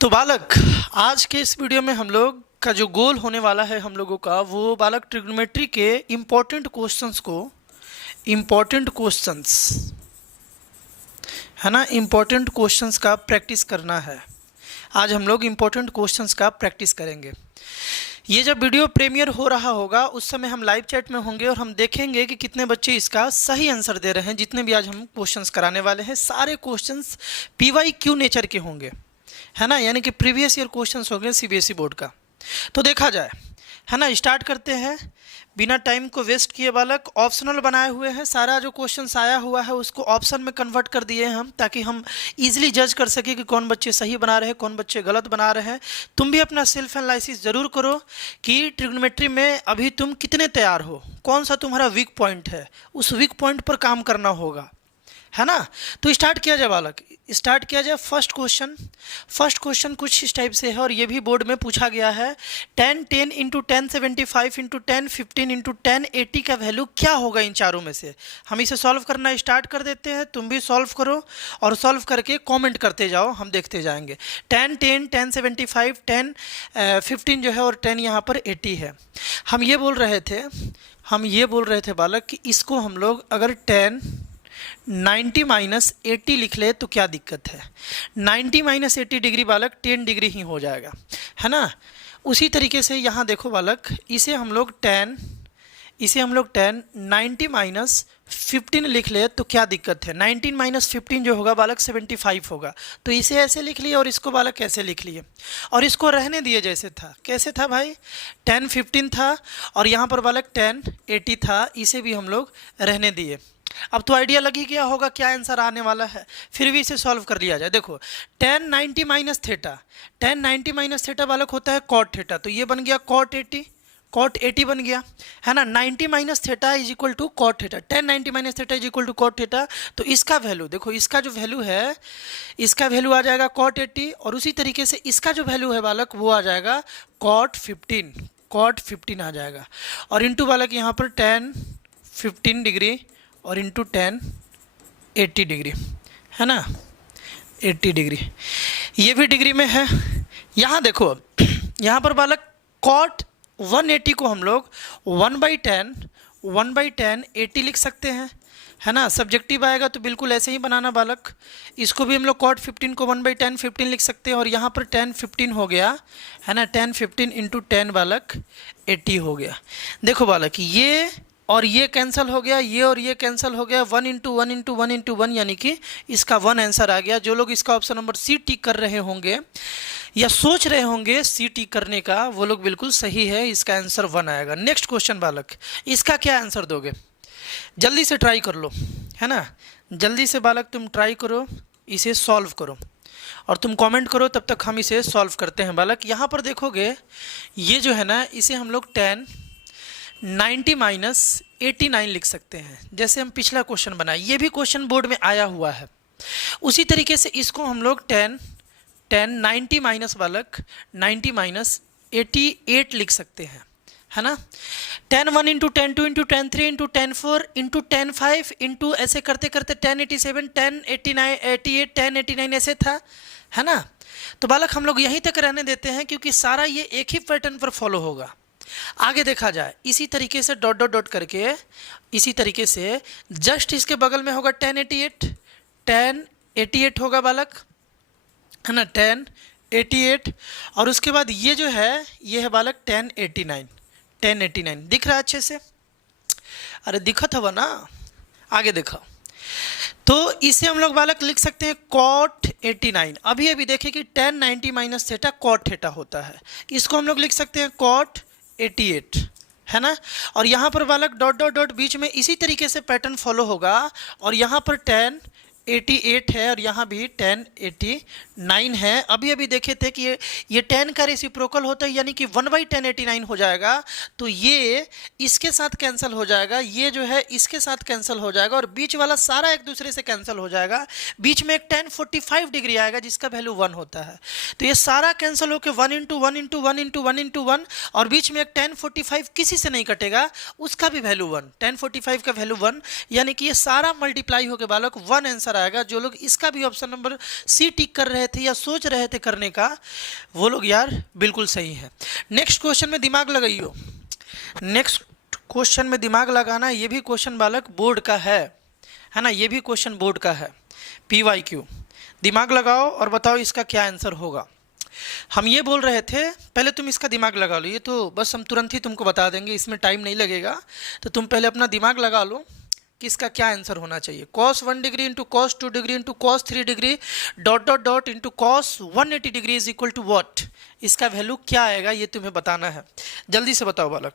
तो बालक, आज के इस वीडियो में हम लोग का जो गोल होने वाला है हम लोगों का, वो बालक ट्रिग्नोमेट्री के इम्पोर्टेंट क्वेश्चंस है ना, इम्पोर्टेंट क्वेश्चंस का प्रैक्टिस करना है। आज हम लोग इम्पोर्टेंट क्वेश्चंस का प्रैक्टिस करेंगे। ये जब वीडियो प्रीमियर हो रहा होगा उस समय हम लाइव चैट में होंगे और हम देखेंगे कि कितने बच्चे इसका सही आंसर दे रहे हैं। जितने भी आज हम क्वेश्चंस कराने वाले हैं सारे क्वेश्चंस PYQ नेचर के होंगे, है ना, यानी कि प्रीवियस ईयर क्वेश्चंस होंगे CBSE बोर्ड का। तो देखा जाए, है ना, स्टार्ट करते हैं बिना टाइम को वेस्ट किए। बालक ऑप्शनल बनाए हुए हैं, सारा जो क्वेश्चंस आया हुआ है उसको ऑप्शन में कन्वर्ट कर दिए हम, ताकि हम इजीली जज कर सके कि कौन बच्चे सही बना रहे हैं, कौन बच्चे गलत बना रहे हैं। तुम भी अपना सेल्फ एनालिसिस जरूर करो कि ट्रिग्नोमेट्री में अभी तुम कितने तैयार हो, कौन सा तुम्हारा वीक पॉइंट है, उस वीक पॉइंट पर काम करना होगा, है ना। तो स्टार्ट किया जाए बालक, स्टार्ट किया जाए। फर्स्ट क्वेश्चन कुछ इस टाइप से है और ये भी बोर्ड में पूछा गया है। 10 10 इंटू 10 75 इंटू 10 15 इंटू 10 80 का वैल्यू क्या होगा इन चारों में से। हम इसे सॉल्व करना स्टार्ट कर देते हैं, तुम भी सॉल्व करो और सॉल्व करके कमेंट करते जाओ, हम देखते जाएंगे। 10 10 10 75 10 15 जो है और 10 यहाँ पर 80 है। हम ये बोल रहे थे बालक कि इसको हम लोग अगर 10 90 माइनस 80 लिख ले तो क्या दिक्कत है। 90 माइनस 80 डिग्री बालक 10 डिग्री ही हो जाएगा, है ना। उसी तरीके से यहाँ देखो बालक, इसे हम लोग 10 90 माइनस 15 लिख ले तो क्या दिक्कत है। 19 माइनस 15 जो होगा बालक 75 होगा। तो इसे ऐसे लिख लिए और इसको बालक ऐसे लिख लिए और इसको रहने दिए जैसे था। कैसे था भाई, 10 15 था और यहाँ पर बालक 10 80 था, इसे भी हम लोग रहने दिए। अब तो आइडिया लग ही गया होगा क्या आंसर आने वाला है, फिर भी इसे सॉल्व कर लिया जाए। देखो 10 90 माइनस थीटा, 10 90 माइनस थीटा बालक होता है कॉट थीटा, तो ये बन गया कॉट 80 बन गया, है ना। 90 minus theta is equal to cot theta, 10 90 minus theta is equal to cot theta. तो इसका वैल्यू देखो, इसका जो वैल्यू है, इसका वैल्यू आ जाएगा कॉट 80 और उसी तरीके से इसका जो वैल्यू है बालक वो आ जाएगा कॉट 15 आ जाएगा। और इंटू बालक यहाँ पर 10 15 डिग्री और इंटू 10 80 डिग्री, है ना, 80 डिग्री, ये भी डिग्री में है। यहाँ देखो, यहाँ पर बालक कॉट 180 को हम लोग 1/10 80 लिख सकते हैं, है ना। सब्जेक्टिव आएगा तो बिल्कुल ऐसे ही बनाना बालक। इसको भी हम लोग कॉट 15 को 1/10 15 लिख सकते हैं और यहाँ पर 10 15 हो गया, है ना। 10 15 इंटू 10 बालक 80 हो गया। देखो बालक, ये और ये कैंसिल हो गया, ये और ये कैंसिल हो गया, 1 इंटू 1 इंटू 1 इंटू 1, यानी कि इसका 1 आंसर आ गया। जो लोग इसका ऑप्शन नंबर C टिक कर रहे होंगे या सोच रहे होंगे C टिक करने का, वो लोग बिल्कुल सही है, इसका आंसर 1 आएगा। नेक्स्ट क्वेश्चन बालक, इसका क्या आंसर दोगे, जल्दी से ट्राई कर लो, है ना। जल्दी से बालक तुम ट्राई करो, इसे सॉल्व करो और तुम कमेंट करो, तब तक हम इसे सॉल्व करते हैं बालक। यहाँ पर देखोगे, ये जो है ना, इसे हम लोग 10 90 माइनस 89 लिख सकते हैं, जैसे हम पिछला क्वेश्चन बनाए, ये भी क्वेश्चन बोर्ड में आया हुआ है। उसी तरीके से इसको हम लोग 10 90 माइनस बालक 90 माइनस 88 लिख सकते हैं, है ना। 10 1 into 10 2 into 10 3 into 10 4 into 10 5 into ऐसे करते करते 10 87 10 89 88 10 89 ऐसे था, है ना। तो बालक हम लोग यहीं तक रहने देते हैं क्योंकि सारा ये एक ही पैटर्न पर फॉलो होगा। आगे देखा जाए, इसी तरीके से डॉट डॉट डॉट करके, इसी तरीके से जस्ट इसके बगल में होगा 1088 होगा बालक, है ना, 1088। और उसके बाद ये जो है, ये है बालक 1089 दिख रहा है अच्छे से, अरे दिखत हवा ना, आगे देखो। तो इसे हम लोग बालक लिख सकते हैं कॉट 89। अभी देखें कि 10 90 माइनस थीटा कॉट थीटा होता है, इसको हम लोग लिख सकते हैं कॉट 88, है ना। और यहाँ पर बालक डॉट डॉट डॉट बीच में इसी तरीके से पैटर्न फॉलो होगा और यहाँ पर 1088 है और यहाँ भी 1089 है। अभी देखे थे कि ये 10 का रेसिप्रोकल होता है, यानी कि 1/1089 हो जाएगा। तो ये इसके साथ कैंसिल हो जाएगा, ये जो है इसके साथ कैंसिल हो जाएगा और बीच वाला सारा एक दूसरे से कैंसिल हो जाएगा। बीच में एक 1045 डिग्री आएगा जिसका वैल्यू 1 होता है। तो ये सारा कैंसिल होकर 1 इंटू 1 इंटू 1 इंटू 1 इंटू 1 और बीच में एक 1045 किसी से नहीं कटेगा, उसका भी वैल्यू 1, 1045 का वैल्यू 1, यानी कि ये सारा मल्टीप्लाई होकर बालक 1 आंसर आएगा, जो लोग इसका भी ऑप्शन नंबर सी टिक कर रहे थे या सोच रहे थे करने का, वो लोग यार बिल्कुल सही है। नेक्स्ट क्वेश्चन में दिमाग लगाइयो, नेक्स्ट क्वेश्चन में दिमाग लगाना। ये भी क्वेश्चन बालक बोर्ड का है ना, ये भी क्वेश्चन बोर्ड का है, PYQ। दिमाग लगाओ और बताओ इसका क्या आंसर होगा। हम ये बोल रहे थे, पहले तुम इसका दिमाग लगा लो, ये तो बस हम तुरंत ही तुमको बता देंगे, इसमें टाइम नहीं लगेगा, तो तुम पहले अपना दिमाग लगा लो कि इसका क्या आंसर होना चाहिए। cos 1 degree into cos 2 degree into cos 3 degree dot dot dot into cos 180 degree is equal to what, इसका वैल्यू क्या आएगा ये तुम्हें बताना है। जल्दी से बताओ बालक,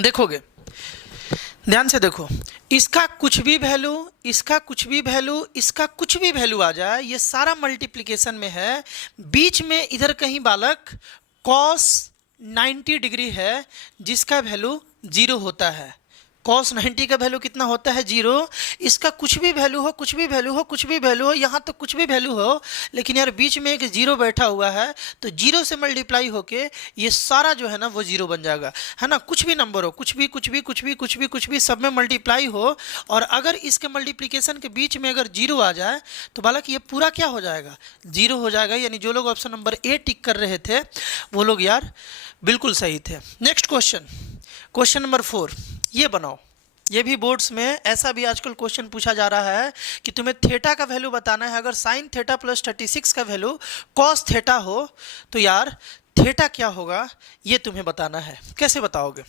देखोगे ध्यान से देखो, इसका कुछ भी वैल्यू, इसका कुछ भी वैल्यू, इसका कुछ भी वैल्यू आ जाए, ये सारा मल्टीप्लिकेशन में है, बीच में इधर कहीं बालक cos 90 डिग्री है जिसका वैल्यू 0 होता है। cos 90 का वैल्यू कितना होता है? 0। इसका कुछ भी वैल्यू हो, कुछ भी वैल्यू हो, कुछ भी वैल्यू हो, यहाँ तो कुछ भी वैल्यू हो, लेकिन यार बीच में एक 0 बैठा हुआ है, तो 0 से मल्टीप्लाई होके ये सारा जो है ना वो 0 बन जाएगा, है ना। कुछ भी नंबर हो, कुछ भी कुछ भी कुछ भी कुछ भी कुछ भी, सब में मल्टीप्लाई हो, और अगर इसके मल्टीप्लीकेशन के बीच में अगर 0 आ जाए तो बालक ये पूरा क्या हो जाएगा? 0 हो जाएगा। यानी जो लोग ऑप्शन नंबर ए टिक कर रहे थे वो लोग यार बिल्कुल सही थे। नेक्स्ट क्वेश्चन, क्वेश्चन नंबर 4, ये बनाओ। ये भी बोर्ड्स में ऐसा भी आजकल क्वेश्चन पूछा जा रहा है कि तुम्हें थीटा का वैल्यू बताना है। अगर साइन थीटा प्लस 36 का वैल्यू कॉस थीटा हो तो यार थीटा क्या होगा ये तुम्हें बताना है। कैसे बताओगे?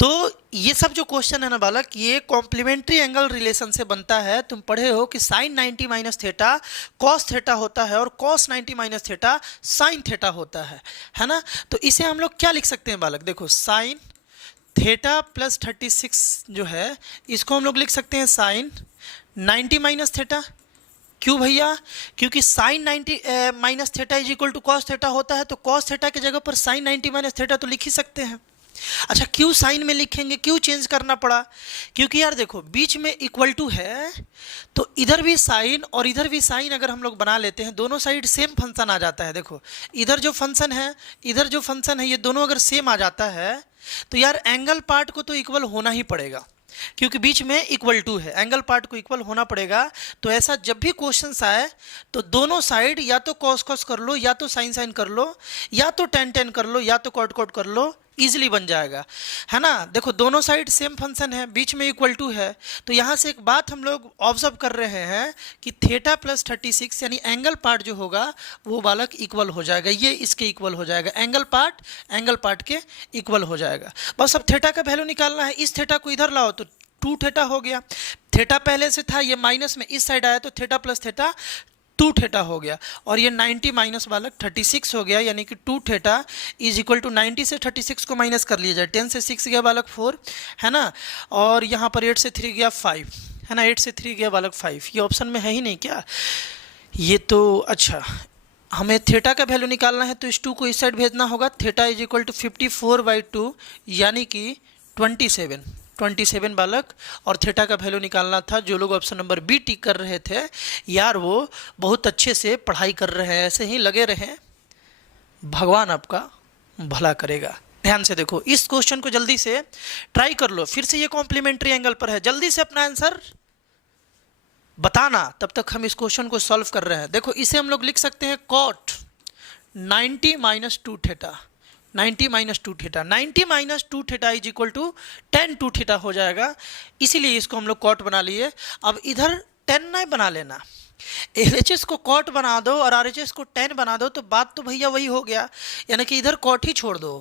तो ये सब जो क्वेश्चन है ना बालक, ये कॉम्प्लीमेंट्री एंगल रिलेशन से बनता है। तुम पढ़े हो कि sine 90 minus theta cos theta होता है और cos 90 minus theta sine theta होता है ना। तो इसे हम लोग क्या लिख सकते हैं बालक? देखो, साइन थीटा प्लस 36 जो है इसको हम लोग लिख सकते हैं साइन 90 माइनस थीटा। क्यों भैया? क्योंकि sine 90 minus theta is equal to cos theta होता है, तो कॉस थीटा की जगह पर साइन 90 माइनस थीटा तो लिख ही सकते हैं। अच्छा, क्यों साइन में लिखेंगे? क्यों चेंज करना पड़ा? क्योंकि यार देखो, बीच में इक्वल टू है तो इधर भी साइन और इधर भी साइन अगर हम लोग बना लेते हैं, दोनों साइड सेम फंक्शन आ जाता है। देखो, इधर जो फंक्शन है, इधर जो फंक्शन है, ये दोनों अगर सेम आ जाता है तो यार एंगल पार्ट को तो इक्वल होना ही पड़ेगा, क्योंकि बीच में इक्वल टू है, एंगल पार्ट को इक्वल होना पड़ेगा। तो ऐसा जब भी क्वेश्चंस आए तो दोनों साइड या तो कॉस कॉस कर लो, या तो साइन साइन कर लो, या तो टेन टेन कर लो, या तो कॉट कॉट कर लो, इजीली बन जाएगा, है ना। देखो, दोनों साइड सेम फंक्शन है, बीच में इक्वल टू है, तो यहाँ से एक बात हम लोग ऑब्जर्व कर रहे हैं कि थीटा प्लस 36 यानी एंगल पार्ट जो होगा वो बालक इक्वल हो जाएगा, ये इसके इक्वल हो जाएगा, एंगल पार्ट के इक्वल हो जाएगा। बस अब थीटा का वैल्यू निकालना है। इस थीटा को इधर लाओ तो 2 थीटा हो गया। थीटा पहले से था, ये माइनस में इस साइड आया तो थीटा प्लस थीटा 2 थीटा हो गया, और ये 90 माइनस बालक 36 हो गया, यानी कि 2 थीटा इज इक्वल टू 90 से 36 को माइनस कर लिया जाए, 10 से 6 गया बालक 4, है ना, और यहाँ पर 8 से 3 गया 5, है ना, 8 से 3 गया बालक 5। ये ऑप्शन में है ही नहीं क्या? ये तो अच्छा, हमें थीटा का वैल्यू निकालना है तो इस 2 को इस साइड भेजना होगा। थीटा इज इक्वल टू 54/2 यानी कि 27 बालक, और थीटा का वैल्यू निकालना था। जो लोग ऑप्शन नंबर बी टिक कर रहे थे यार वो बहुत अच्छे से पढ़ाई कर रहे हैं, ऐसे ही लगे रहें, भगवान आपका भला करेगा। ध्यान से देखो, इस क्वेश्चन को जल्दी से ट्राई कर लो। फिर से ये कॉम्प्लीमेंट्री एंगल पर है, जल्दी से अपना आंसर बताना, तब तक हम इस क्वेश्चन को सॉल्व कर रहे हैं। देखो, इसे हम लोग लिख सकते हैं cot 90 minus 2 theta, 90 minus 2 theta, 90 minus 2 theta is equal to 10 2 theta हो जाएगा, इसीलिए इसको हम लोग कॉट बना लिए। अब इधर 10 नहीं बना लेना, LHS को कॉट बना दो और RHS को 10 बना दो, तो बात तो भैया वही हो गया। यानी कि इधर कॉट ही छोड़ दो,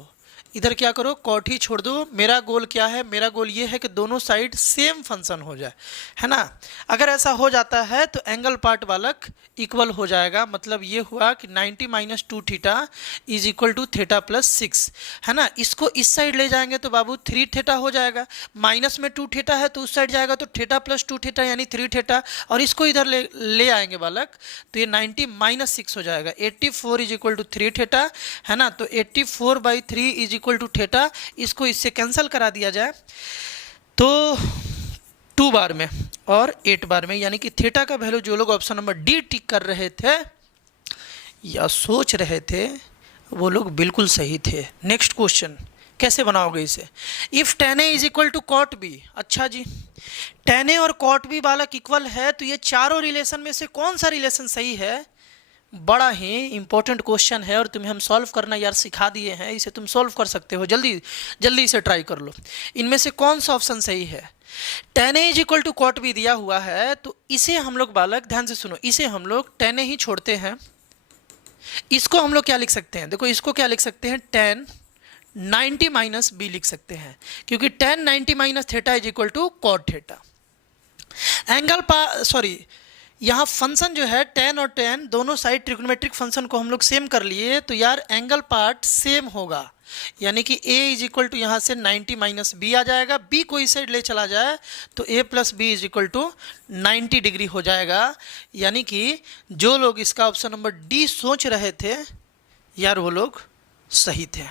इधर क्या करो, कॉट ही छोड़ दो। मेरा गोल क्या है? मेरा गोल ये है कि दोनों साइड सेम फंक्शन हो जाए, है ना। अगर ऐसा हो जाता है तो एंगल पार्ट बालक इक्वल हो जाएगा। मतलब ये हुआ कि 90 minus 2 theta is equal to theta plus 6, है ना। इसको इस साइड ले जाएंगे तो बाबू 3 थीटा हो जाएगा, माइनस में 2 थीटा है तो उस साइड जाएगा तो थीटा प्लस 2 थीटा यानी 3 थीटा, और इसको इधर ले आएंगे बालक तो ये 90 माइनस 6 हो जाएगा। 84 इज इक्वल टू 3 थीटा, है ना। तो 84/3 इज इक्वल टू थीटा, इसको इससे कैंसिल करा दिया जाए तो 2 बार में और 8 बार में, यानी कि थीटा का वैल्यू जो लोग ऑप्शन नंबर डी टिक कर रहे थे या सोच रहे थे वो लोग बिल्कुल सही थे। नेक्स्ट क्वेश्चन कैसे बनाओगे इसे? If tan A is equal to cot B, अच्छा जी, tan A और कॉट बी बालक इक्वल है, तो ये चारों रिलेशन में से कौन सा रिलेशन सही है? बड़ा ही इंपॉर्टेंट क्वेश्चन है और तुम्हें हम सॉल्व करना यार सिखा दिए हैं, इसे तुम सॉल्व कर सकते हो, जल्दी जल्दी इसे ट्राई कर लो। इनमें से कौन सा ऑप्शन सही है? tan A is equal to cot B दिया हुआ है, तो इसे हम लोग बालक ध्यान से सुनो, इसे हम लोग tan A ही छोड़ते हैं, इसको हम लोग क्या लिख सकते हैं? देखो इसको क्या लिख सकते हैं? tan 90 माइनस बी लिख सकते हैं, क्योंकि tan 90 minus theta is equal to cot theta. Angle sorry, यहाँ फंक्शन जो है tan और tan दोनों साइड ट्रिग्नोमेट्रिक फंक्शन को हम लोग सेम कर लिए, तो यार एंगल पार्ट सेम होगा, यानी कि a इज इक्वल टू यहाँ से 90 माइनस बी आ जाएगा, b को इस साइड ले चला जाए तो a plus B is equal to 90 degree हो जाएगा। यानी कि जो लोग इसका ऑप्शन नंबर डी सोच रहे थे यार वो लोग सही थे,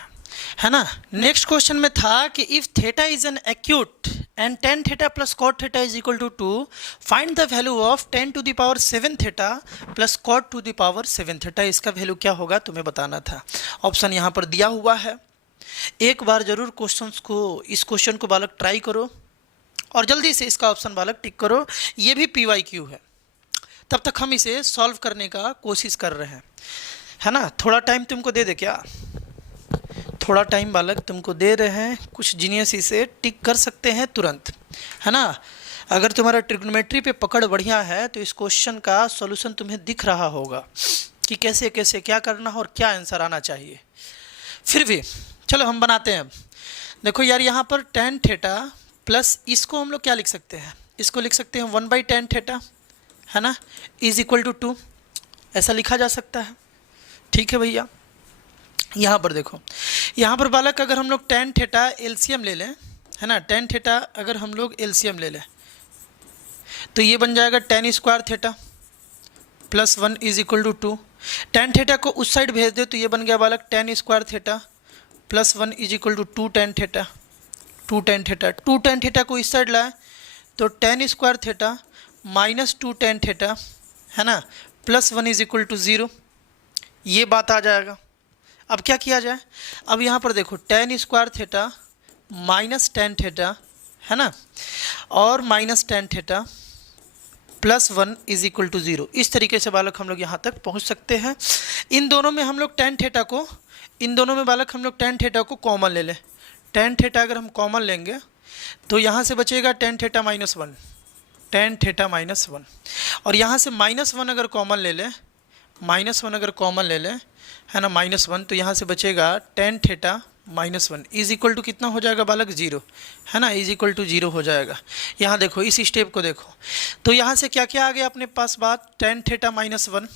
है ना। नेक्स्ट क्वेश्चन में था कि if theta is an acute and tan theta plus cot theta is equal to 2, find the value of 10 to the power 7 theta plus cot to the power 7 theta. इसका वैल्यू क्या होगा तुम्हें बताना था। Option यहाँ पर दिया हुआ है, एक बार जरूर इस क्वेश्चन को बालक ट्राई करो और जल्दी से इसका ऑप्शन बालक टिक करो। ये भी PYQ है, तब तक हम इसे सॉल्व करने का कोशिश कर रहे हैं, है ना। थोड़ा टाइम तुमको दे दे क्या? थोड़ा टाइम बालक तुमको दे रहे हैं, कुछ जीनियस इसे टिक कर सकते हैं तुरंत, है ना। अगर तुम्हारा ट्रिग्नोमेट्री पे पकड़ बढ़िया है तो इस क्वेश्चन का सॉल्यूशन तुम्हें दिख रहा होगा कि कैसे कैसे क्या करना है और क्या आंसर आना चाहिए। फिर भी चलो हम बनाते हैं। देखो यार यहाँ पर tan थीटा प्लस इसको हम लोग क्या लिख सकते हैं? इसको लिख सकते हैं 1/tan थीटा, है ना, इज इक्वल टू 2, ऐसा लिखा जा सकता है। ठीक है भैया, यहाँ पर देखो, यहाँ पर बालक अगर हम लोग tan थीटा एलसीएम ले लें, है ना, tan थीटा अगर हम लोग एलसीएम ले लें तो ये बन जाएगा tan square theta plus 1 is equal to 2। tan theta को उस साइड भेज दे तो ये बन गया बालक tan square theta plus 1 is equal to 2 tan theta. 2 tan theta को इस साइड लाए तो tan square theta minus 2 tan theta, है ना, प्लस 1 इज इक्वल टू 0, ये बात आ जाएगा। अब क्या किया जाए? अब यहाँ पर देखो tan square theta minus tan theta, है ना, और minus tan theta plus 1 is equal to 0, इस तरीके से बालक हम लोग यहाँ तक पहुँच सकते हैं। इन दोनों में हम लोग tan थीटा को, इन दोनों में बालक हम लोग tan थीटा को कॉमन ले लें। tan थीटा अगर हम कॉमन लेंगे तो यहाँ से बचेगा tan theta minus 1, tan theta minus 1, और यहाँ से माइनस 1 अगर कॉमन ले लें, माइनस 1 अगर कॉमन ले लें, है ना, माइनस 1, तो यहाँ से बचेगा tan theta minus 1 is equal to कितना हो जाएगा बालक? 0, है ना, इज इक्वल टू 0 हो जाएगा। यहाँ देखो इस स्टेप को देखो, तो यहाँ से क्या क्या आ गया अपने पास बात? tan थीटा माइनस 1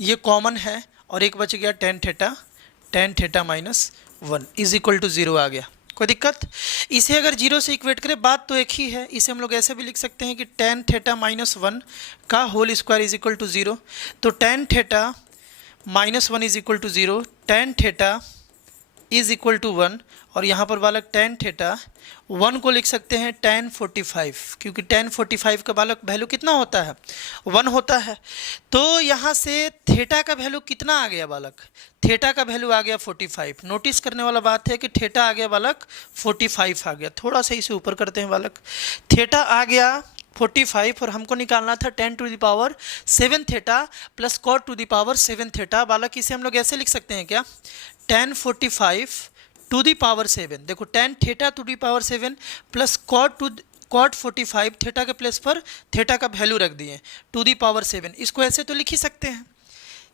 ये कॉमन है और एक बच गया tan theta minus 1 is equal to 0 आ गया। कोई दिक्कत? इसे अगर 0 से इक्वेट करें बात तो एक ही है, इसे हम लोग ऐसे भी लिख सकते हैं कि tan थीटा माइनस 1 का whole square is equal to 0, तो tan theta minus 1 is equal to 0, tan theta is equal to 1, और यहाँ पर बालक tan थीटा 1 को लिख सकते हैं tan 45, क्योंकि tan 45 का बालक वैल्यू कितना होता है? 1 होता है। तो यहाँ से थीटा का वैल्यू कितना आ गया बालक? थीटा का वैल्यू आ गया 45। नोटिस करने वाला बात है कि थीटा आ गया बालक 45 आ गया। थोड़ा सा इसे ऊपर करते हैं बालक, थीटा आ गया 45 और हमको निकालना था 10 to the power 7 theta plus cot to the power 7 theta. बालक इसे हम लोग ऐसे लिख सकते हैं क्या? tan 45 टू दी पावर 7, देखो tan theta to the power 7 plus cot 45 theta के प्लेस पर थीटा का वैल्यू रख दिए टू दी पावर 7, इसको ऐसे तो लिख ही सकते हैं,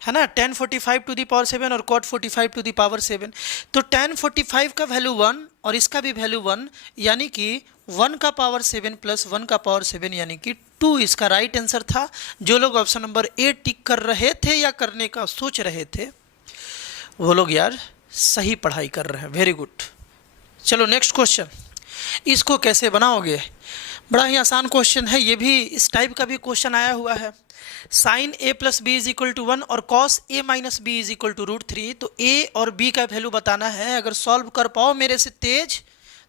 है ना, tan 45 टू दी पावर 7 और cot 45 टू दी पावर 7। तो tan 45 का वैल्यू 1 और इसका भी वैल्यू 1, यानी कि 1 का पावर 7 प्लस 1 का पावर 7 यानी कि 2 इसका राइट आंसर था। जो लोग ऑप्शन नंबर ए टिक कर रहे थे या करने का सोच रहे थे वो लोग यार सही पढ़ाई कर रहे हैं, वेरी गुड। चलो नेक्स्ट क्वेश्चन, इसको कैसे बनाओगे? बड़ा ही आसान क्वेश्चन है, ये भी इस टाइप का भी क्वेश्चन आया हुआ है। Sine a plus B is equal to 1 और cos a minus B is equal to √3। तो a और b का वैल्यू बताना है। अगर सॉल्व कर पाओ मेरे से तेज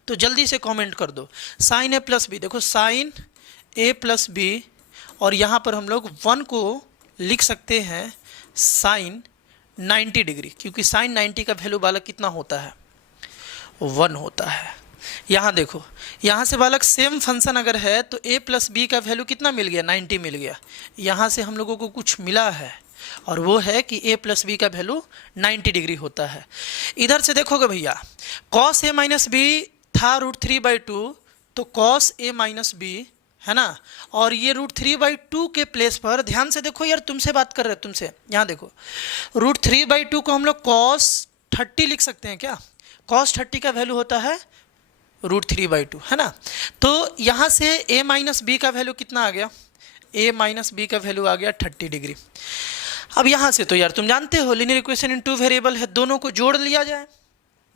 तो जल्दी से कमेंट कर दो। साइन a प्लस बी, देखो साइन a प्लस बी, और यहाँ पर हम लोग 1 को लिख सकते हैं साइन 90 डिग्री, क्योंकि साइन 90 का वैल्यू बालक कितना होता है? 1 होता है। यहाँ देखो, यहाँ से बालक सेम फंक्शन अगर है तो a प्लस बी का वैल्यू कितना मिल गया, 90 मिल गया। यहाँ से हम लोगों को कुछ मिला है और वो है कि a प्लस बी का वैल्यू 90 डिग्री होता है। इधर से देखोगे भैया, cos a माइनस बी था √3/2, तो cos a माइनस बी है ना, और ये √3/2 के प्लेस पर ध्यान से देखो यार, तुमसे बात कर रहे तुमसे, यहाँ देखो √3/2 को हम लोग cos 30 लिख सकते हैं क्या? cos 30 का वैल्यू होता है √3/2 है ना। तो यहाँ से a माइनस बी का वैल्यू कितना आ गया, a माइनस बी का वैल्यू आ गया 30 डिग्री। अब यहाँ से तो यार तुम जानते हो लीनियर इक्वेशन इन 2 वेरिएबल है, दोनों को जोड़ लिया जाए।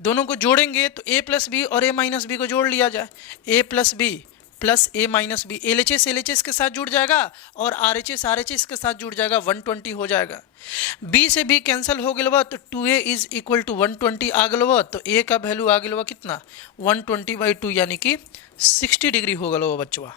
दोनों को जोड़ेंगे तो a प्लस बी और a माइनस बी को जोड़ लिया जाए। a plus B plus a minus B, LHS के साथ जुड़ जाएगा और RHS के साथ जुड़ जाएगा, 120 हो जाएगा। b से b कैंसिल हो गया तो 2a इज इक्वल टू 120 आ गया, तो a का वैल्यू आ गया कितना, 120/2 यानी कि 60 डिग्री हो गया बच्चों।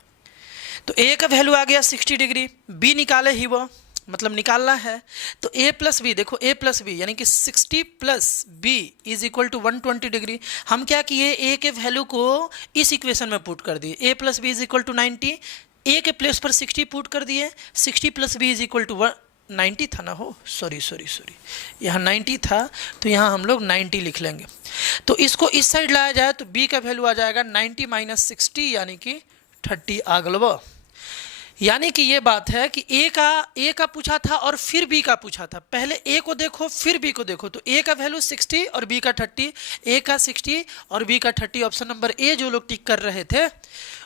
तो a का वैल्यू आ गया 60 डिग्री, b निकाले ही वो, मतलब निकालना है। तो a प्लस बी, देखो a प्लस बी यानी कि 60 plus B is equal to 120 degree. हम क्या किए, a के वैल्यू को इस इक्वेशन में पुट कर दिए, a plus B is equal to 90, a के प्लेस पर 60 पुट कर दिए, 60 plus B is equal to 90 था ना, हो सॉरी यहाँ 90 था, तो यहाँ हम लोग 90 लिख लेंगे। तो इसको इस साइड लाया जाए तो b का वैल्यू आ जाएगा 90 माइनस 60 यानी कि 30 आ गया। यानी कि ये बात है कि a का पूछा था और फिर b का पूछा था, पहले a को देखो फिर b को देखो। तो a का वैल्यू 60 और b का 30, a का 60 और b का 30, ऑप्शन नंबर a जो लोग टिक कर रहे थे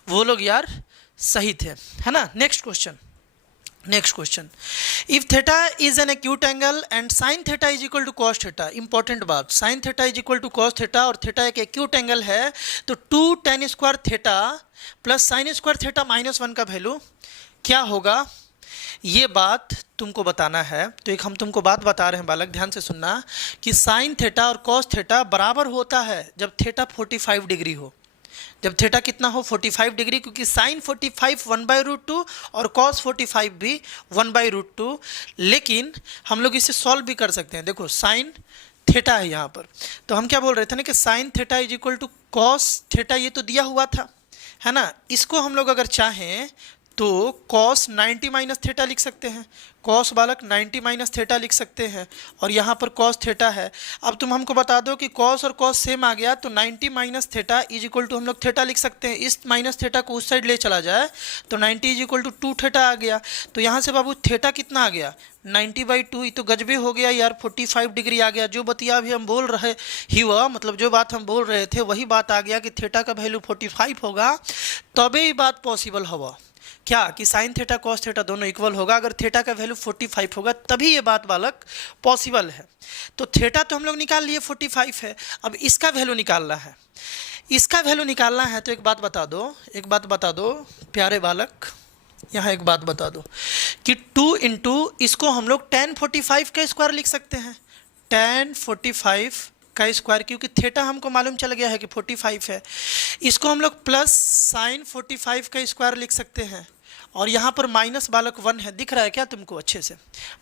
वो लोग यार सही थे, है ना। Next question, if theta is an acute angle and sine theta is equal to cos theta, important बात, sine theta is equal to cos theta और थीटा एक एक्यूट एंगल है, तो 2 tan square theta plus sine square theta -1 का value क्या होगा, ये बात तुमको बताना है। तो एक हम तुमको बात बता रहे हैं बालक, ध्यान से सुनना, कि साइन थीटा और कॉस थीटा बराबर होता है जब थीटा 45 डिग्री हो। जब थीटा कितना हो, 45 डिग्री, क्योंकि साइन 45 1/√2 और कॉस 45 भी 1/√2। लेकिन हम लोग इसे सॉल्व भी कर सकते हैं। देखो साइन थीटा है यहाँ पर, तो हम क्या बोल रहे थे ना कि sine theta is equal to cos theta, ये तो दिया हुआ था, है ना। इसको हम लोग अगर चाहें तो cos 90 माइनस थीटा लिख सकते हैं, cos बालक 90 माइनस थीटा लिख सकते हैं, और यहाँ पर cos थीटा है। अब तुम हमको बता दो कि cos और cos सेम आ गया, तो 90 minus theta is equal to हम लोग थीटा लिख सकते हैं। इस माइनस थीटा को उस साइड ले चला जाए तो 90 इज इक्वल टू 2 थीटा आ गया। तो यहाँ से बाबू थीटा कितना आ गया, 90/2, ये तो गजबे हो गया यार, 45 डिग्री आ गया। जो बतिया अभी हम बोल रहे ही वह, मतलब जो बात हम बोल रहे थे वही बात आ गया कि थीटा का वैल्यू 45 होगा, तबे ये बात पॉसिबल होगा क्या, कि साइन थीटा कॉस थीटा दोनों इक्वल होगा। अगर थीटा का वैल्यू 45 होगा तभी ये बात बालक पॉसिबल है। तो थीटा तो हम लोग निकाल लिए 45 है, अब इसका वैल्यू निकालना है। इसका वैल्यू निकालना है तो एक बात बता दो प्यारे बालक, यहाँ एक बात बता दो कि 2 इंटू इसको हम लोग tan 45 का स्क्वायर लिख सकते हैं, tan 45 का स्क्वायर, क्योंकि थीटा हमको मालूम चल गया है कि 45 है। इसको हम लोग प्लस साइन 45 का स्क्वायर लिख सकते हैं, और यहाँ पर माइनस बालक 1 है, दिख रहा है क्या तुमको अच्छे से,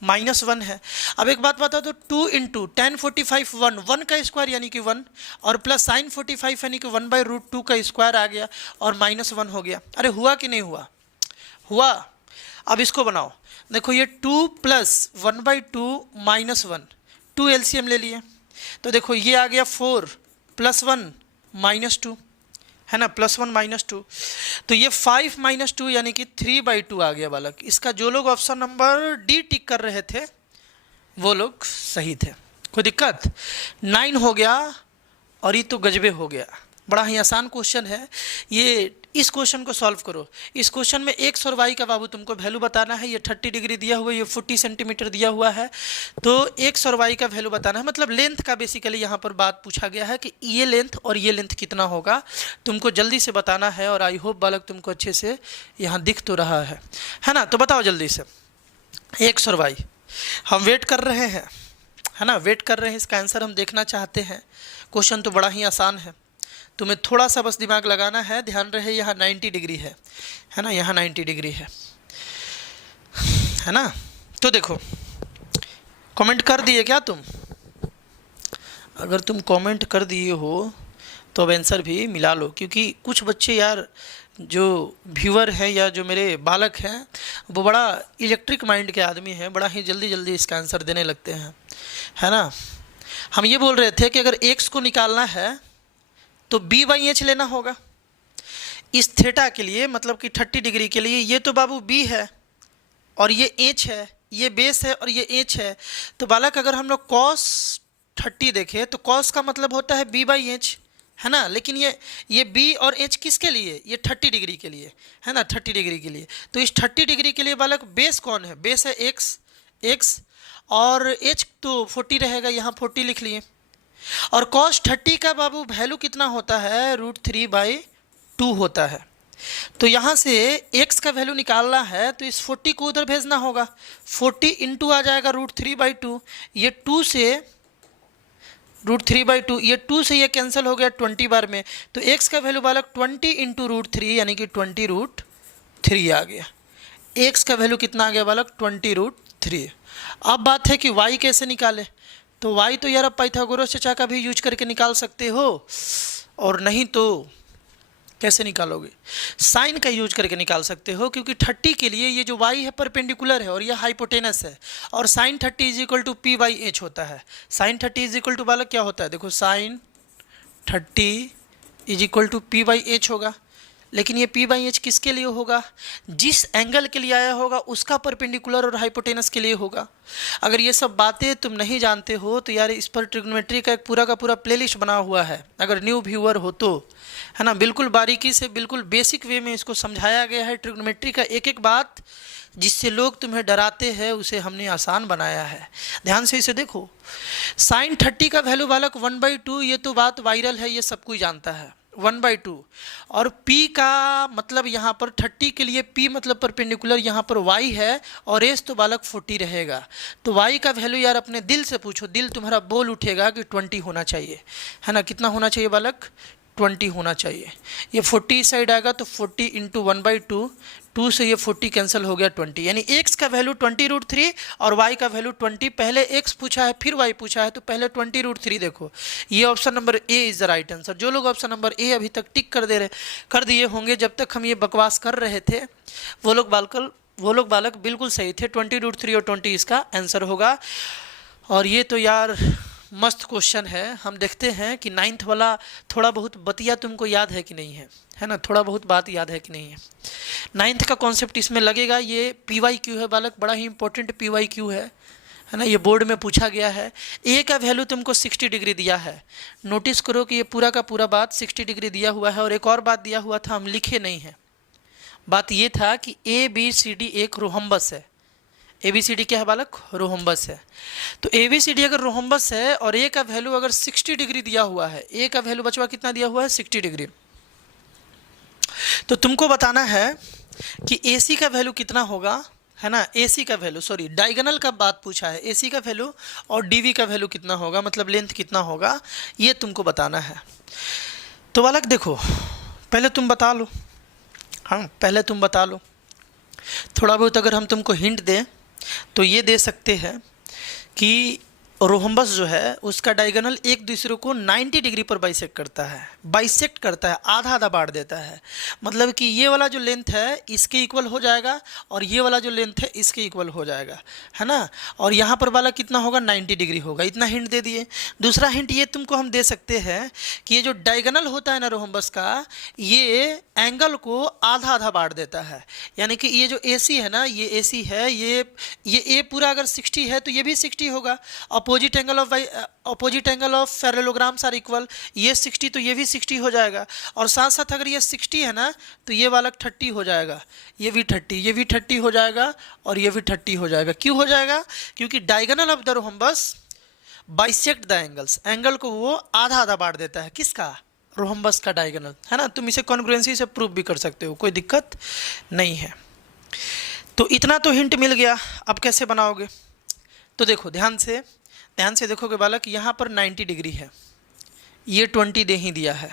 -1 है। अब एक बात बता दो, 2 इंटू tan 45 1 का स्क्वायर यानी कि 1, और प्लस साइन 45 यानी कि 1/√2 का स्क्वायर आ गया और -1 हो गया। अरे हुआ कि नहीं हुआ, हुआ। अब इसको बनाओ, देखो ये 2 प्लस 1/2 -1, 2 LCM ले लिए, तो देखो ये आ गया 4 + 1 -2, है ना, +1 -2, तो ये 5 - 2 यानी कि 3/2 आ गया बालक। इसका जो लोग ऑप्शन नंबर डी टिक कर रहे थे वो लोग सही थे, कोई दिक्कत 9 हो गया, और ये तो गजबे हो गया। बड़ा ही आसान क्वेश्चन है ये, इस क्वेश्चन को सॉल्व करो। इस क्वेश्चन में x और y का बाबू तुमको वैल्यू बताना है। ये 30 डिग्री दिया हुआ है, ये 40 सेंटीमीटर दिया हुआ है, तो x और y का वैल्यू बताना है, मतलब लेंथ का बेसिकली यहाँ पर बात पूछा गया है कि ये लेंथ और ये लेंथ कितना होगा, तुमको जल्दी से बताना है। और आई होप बालक तुमको अच्छे से यहाँ दिख तो रहा है ना। तो बताओ जल्दी से, x और y हम वेट कर रहे हैं, है ना, वेट कर रहे हैं, इसका आंसर हम देखना चाहते हैं। क्वेश्चन तो बड़ा ही आसान है, तुम्हें थोड़ा सा बस दिमाग लगाना है। ध्यान रहे यहाँ 90 डिग्री है ना, यहाँ 90 डिग्री है ना। तो देखो कमेंट कर दिए क्या तुम, अगर तुम कमेंट कर दिए हो तो अब आंसर भी मिला लो, क्योंकि कुछ बच्चे यार जो व्यूअर है या जो मेरे बालक हैं वो बड़ा इलेक्ट्रिक माइंड के आदमी हैं, बड़ा ही जल्दी जल्दी इसका आंसर देने लगते हैं, है ना। हम ये बोल रहे थे कि अगर x को निकालना है तो b बाई एच लेना होगा इस थीटा के लिए, मतलब कि 30 डिग्री के लिए। ये तो बाबू b है और ये एच है, ये बेस है और ये एच है। तो बालक अगर हम लोग cos 30 देखें तो cos का मतलब होता है b बाई एच, है ना। लेकिन ये b और h किसके लिए, ये 30 डिग्री के लिए, है ना, 30 डिग्री के लिए। तो इस 30 डिग्री के लिए बालक बेस कौन है, बेस है x और h तो 40 रहेगा, यहाँ 40 लिख लिए। और cos 30 का बाबू वैल्यू कितना होता है, √3/2 होता है। तो यहाँ से x का वैल्यू निकालना है तो इस 40 को उधर भेजना होगा, 40 इंटू आ जाएगा √3/2, ये 2 से √3/2, ये 2 से ये कैंसिल हो गया 20 बार में। तो x का वैल्यू बालक 20 इंटू √3 यानी कि 20√3 आ गया। x का वैल्यू कितना आ गया बालक, 20√3। अब बात है कि y कैसे निकाले। तो y तो यार अब पाइथागोरस चचा का भी यूज करके निकाल सकते हो, और नहीं तो कैसे निकालोगे, साइन का यूज करके निकाल सकते हो, क्योंकि 30 के लिए ये जो y है परपेंडिकुलर है और ये हाइपोटेनस है, और sine 30 is equal to p by H होता है। साइन 30 इज इक्वल टू बालक क्या होता है, देखो sine 30 is equal to p by H होगा। लेकिन ये p बाई एच किसके लिए होगा, जिस एंगल के लिए आया होगा उसका परपेंडिकुलर और हाइपोटेनस के लिए होगा। अगर ये सब बातें तुम नहीं जानते हो तो यार इस पर ट्रिग्नोमेट्री का एक पूरा का पूरा प्लेलिस्ट बना हुआ है, अगर न्यू व्यूअर हो तो, है ना। बिल्कुल बारीकी से, बिल्कुल बेसिक वे में इसको समझाया गया है। ट्रिग्नोमेट्री का एक एक बात जिससे लोग तुम्हें डराते हैं उसे हमने आसान बनाया है। ध्यान से इसे देखो, साइन 30 का वैल्यू बालक 1/2, ये तो बात वायरल है, ये सब कोई जानता है, 1/2। और p का मतलब यहाँ पर 30 के लिए p मतलब परपेंडिकुलर, यहाँ पर y है और s तो बालक 40 रहेगा। तो y का वैल्यू यार अपने दिल से पूछो, दिल तुम्हारा बोल उठेगा कि 20 होना चाहिए, है ना। कितना होना चाहिए बालक, 20 होना चाहिए। ये 40 साइड आएगा तो 40 इंटू 1/2, 2 से ये 40 कैंसिल हो गया 20, यानी x का वैल्यू 20√3 और y का वैल्यू 20। पहले x पूछा है फिर y पूछा है, तो पहले 20√3 देखो। ये option number A is the right answer. जो लोग ऑप्शन नंबर ए अभी तक टिक कर दिए होंगे जब तक हम ये बकवास कर रहे थे, वो लोग बालक बिल्कुल सही थे। 20√3 और 20 इसका आंसर होगा। और ये तो यार मस्त क्वेश्चन है। हम देखते हैं कि 9th वाला थोड़ा बहुत बतिया तुमको याद है कि नहीं है ना, थोड़ा बहुत बात याद है कि नहीं है। 9th का कॉन्सेप्ट इसमें लगेगा। ये PYQ है बालक, बड़ा ही इंपॉर्टेंट PYQ है ना। ये बोर्ड में पूछा गया है। ए का वैल्यू तुमको 60 डिग्री दिया है। नोटिस करो कि ये पूरा का पूरा बात 60 डिग्री दिया हुआ है। और एक और बात दिया हुआ था, हम लिखे नहीं हैं। बात ये था कि ABCD एक रोहम्बस है। ABCD क्या है बालक, रोहम्बस है। तो ABCD अगर रोहम्बस है और ए का वैल्यू अगर 60 डिग्री दिया हुआ है, ए का वैल्यू बचवा कितना दिया हुआ है, 60 डिग्री। तो तुमको बताना है कि AC का वैल्यू कितना होगा, है ना। AC का वैल्यू, सॉरी डायगोनल का बात पूछा है, AC का वैल्यू और DV का वैल्यू कितना होगा, मतलब लेंथ कितना होगा, ये तुमको बताना है। तो बालक देखो, पहले तुम बता लो, हाँ पहले तुम बता लो। थोड़ा बहुत अगर हम तुमको हिंट दें तो ये दे सकते हैं कि रोहम्बस जो है उसका डायगोनल एक दूसरे को 90 डिग्री पर बाइसेक्ट करता है, आधा आधा बांट देता है। मतलब कि ये वाला जो लेंथ है इसके इक्वल हो जाएगा और ये वाला जो लेंथ है इसके इक्वल हो जाएगा, है ना। और यहाँ पर वाला कितना होगा, 90 डिग्री होगा। इतना हिंट दे दिए। दूसरा हिंट ये तुमको हम दे सकते हैं कि ये जो डायगोनल होता है ना रोहम्बस का, ये एंगल को आधा आधा बांट देता है। यानी कि ये जो AC है ना, ये AC है, ये A पूरा अगर 60 है तो ये भी 60 होगा। Opposite angle of parallelograms are equal, ये 60 तो ये भी 60 हो जाएगा। और साथ साथ अगर ये 60 है ना तो ये वाला 30 हो जाएगा, ये भी 30 हो जाएगा और ये भी 30 हो जाएगा। क्यों हो जाएगा, क्योंकि diagonal of the rhombus bisect the angles, angle को वो आधा आधा बांट देता है। किसका, रोहम्बस का डायगोनल, है ना। तुम इसे कॉन्ग्रुएंसी से प्रूव भी कर सकते हो, कोई दिक्कत नहीं है। तो इतना तो हिंट मिल गया। अब कैसे बनाओगे, तो देखो ध्यान से देखोगे बालक, यहाँ पर 90 डिग्री है, ये 20 दे ही दिया है।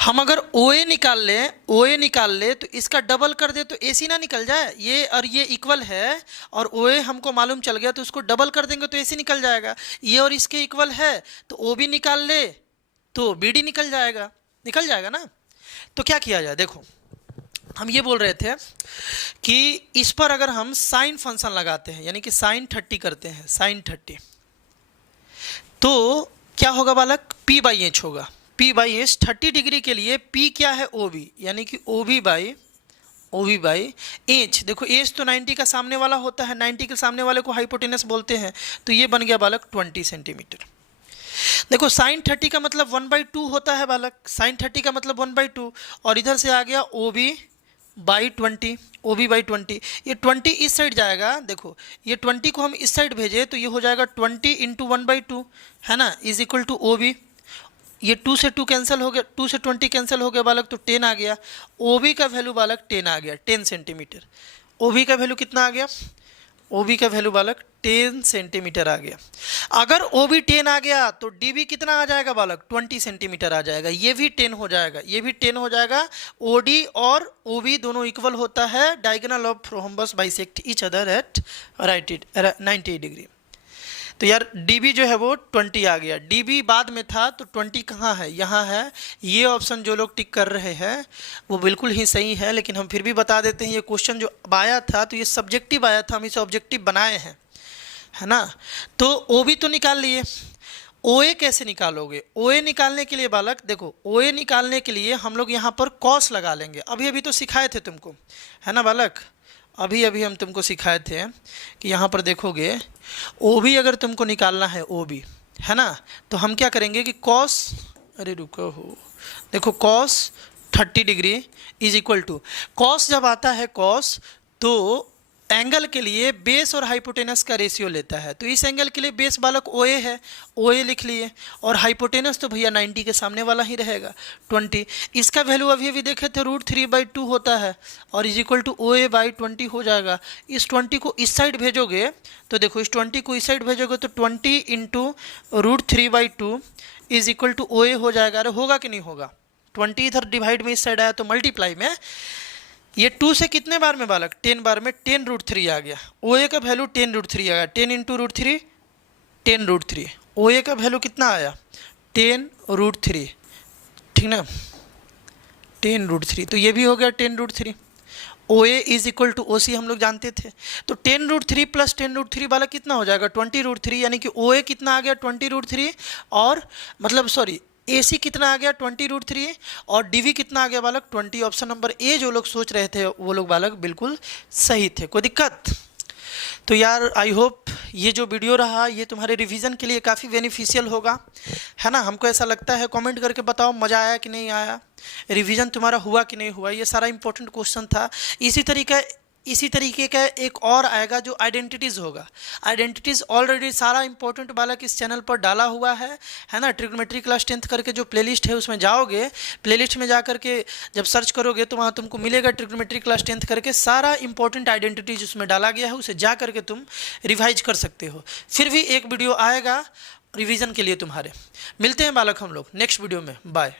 हम अगर OA निकाल ले तो इसका डबल कर दे तो AC ना निकल जाए। ये और ये इक्वल है और OA हमको मालूम चल गया तो उसको डबल कर देंगे तो AC निकल जाएगा। ये और इसके इक्वल है तो OB निकाल ले तो BD निकल जाएगा। निकल जाएगा ना। तो क्या किया जाए, देखो हम ये बोल रहे थे कि इस पर अगर हम साइन फंक्शन लगाते हैं, यानी कि साइन 30 करते हैं, साइन 30, तो क्या होगा बालक, P बाई एच होगा। P बाई एच 30 डिग्री के लिए P क्या है, OB, यानी कि OB बाई एच। देखो एच तो 90 का सामने वाला होता है, 90 के सामने वाले को हाइपोटेनस बोलते हैं, तो ये बन गया बालक 20 सेंटीमीटर। देखो साइन 30 का मतलब 1/2 होता है बालक, साइन 30 का मतलब 1/2, और इधर से आ गया OB बाई 20, OB बाई 20, ये 20 इस साइड जाएगा। देखो ये 20 को हम इस साइड भेजे तो ये हो जाएगा 20 इंटू 1/2, है ना, इज इक्वल टू OB। ये 2 से 2 कैंसिल हो गया, 2 से 20 कैंसिल हो गया बालक, तो 10 आ गया। OB का वैल्यू बालक 10 आ गया, 10 सेंटीमीटर। OB का वैल्यू कितना आ गया, OB का वैल्यू बालक 10 सेंटीमीटर आ गया। अगर OB 10 आ गया तो DB कितना आ जाएगा बालक, 20 सेंटीमीटर आ जाएगा। ये भी 10 हो जाएगा, ये भी 10 हो जाएगा। OD और OB दोनों इक्वल होता है, diagonal of rhombus bisect each other at 90 degree. तो यार DB जो है वो 20 आ गया, DB बाद में था तो 20 कहाँ है, यहाँ है। ये ऑप्शन जो लोग टिक कर रहे हैं वो बिल्कुल ही सही है, लेकिन हम फिर भी बता देते हैं, ये क्वेश्चन जो आया था तो ये सब्जेक्टिव आया था, हम इसे ऑब्जेक्टिव बनाए हैं, है ना। तो OB तो निकाल लिए, OA कैसे निकालोगे, OA निकालने के लिए बालक देखो, OA निकालने के लिए हम लोग यहाँ पर कॉस लगा लेंगे। अभी अभी तो सिखाए थे तुमको, है ना बालक, अभी अभी हम तुमको सिखाए थे कि यहाँ पर देखोगे OB अगर तुमको निकालना है, OB, है ना, तो हम क्या करेंगे कि कॉस, अरे रुको हो, देखो cos 30 degree is equal to, cos जब आता है कॉस तो एंगल के लिए बेस और हाइपोटेनस का रेशियो लेता है। तो इस एंगल के लिए बेस बालक OA है, OA लिख लिए, और हाइपोटेनस तो भैया 90 के सामने वाला ही रहेगा 20। इसका वैल्यू अभी अभी देखे थे √3/2 होता है, और is equal to OA by 20 हो जाएगा। इस 20 को इस साइड भेजोगे तो देखो, इस 20 को इस साइड भेजोगे तो 20 into √3/2 is equal to OA हो जाएगा। अरे होगा कि नहीं होगा, 20 इधर डिवाइड में इस साइड आया तो मल्टीप्लाई में, ये 2 से कितने बार में बालक, 10 बार में 10√3 आ गया। OA का वैल्यू 10√3 आ गया, 10 इंटू √3 10√3। OA का वैल्यू कितना आया, 10√3, ठीक ना, 10√3, तो ये भी हो गया 10√3। OA is equal to OC हम लोग जानते थे, तो 10√3 प्लस 10√3 वाला कितना हो जाएगा 20√3, यानी कि OA कितना आ गया 20√3, और मतलब सॉरी AC कितना आ गया 20√3, और DV कितना आ गया बालक 20। ऑप्शन नंबर A जो लोग सोच रहे थे वो लोग बालक बिल्कुल सही थे। कोई दिक्कत? तो यार आई होप ये जो वीडियो रहा ये तुम्हारे रिवीजन के लिए काफ़ी बेनिफिशियल होगा, है ना। हमको ऐसा लगता है, कमेंट करके बताओ मज़ा आया कि नहीं आया, रिवीजन तुम्हारा हुआ कि नहीं हुआ। ये सारा इंपॉर्टेंट क्वेश्चन था। इसी तरीके का एक और आएगा जो आइडेंटिटीज़ होगा। आइडेंटिटीज़ ऑलरेडी सारा इंपॉर्टेंट बालक इस चैनल पर डाला हुआ है ना। ट्रिग्नोमेट्री क्लास 10th करके जो प्लेलिस्ट है उसमें जाओगे, प्लेलिस्ट में जा करके जब सर्च करोगे तो वहाँ तुमको मिलेगा ट्रिग्नोमेट्री क्लास 10th करके, सारा इंपॉर्टेंट आइडेंटिटीज उसमें डाला गया है, उसे जा करके तुम रिवाइज कर सकते हो। फिर भी एक वीडियो आएगा रिवीजन के लिए तुम्हारे। मिलते हैं बालक हम लोग नेक्स्ट वीडियो में, बाय।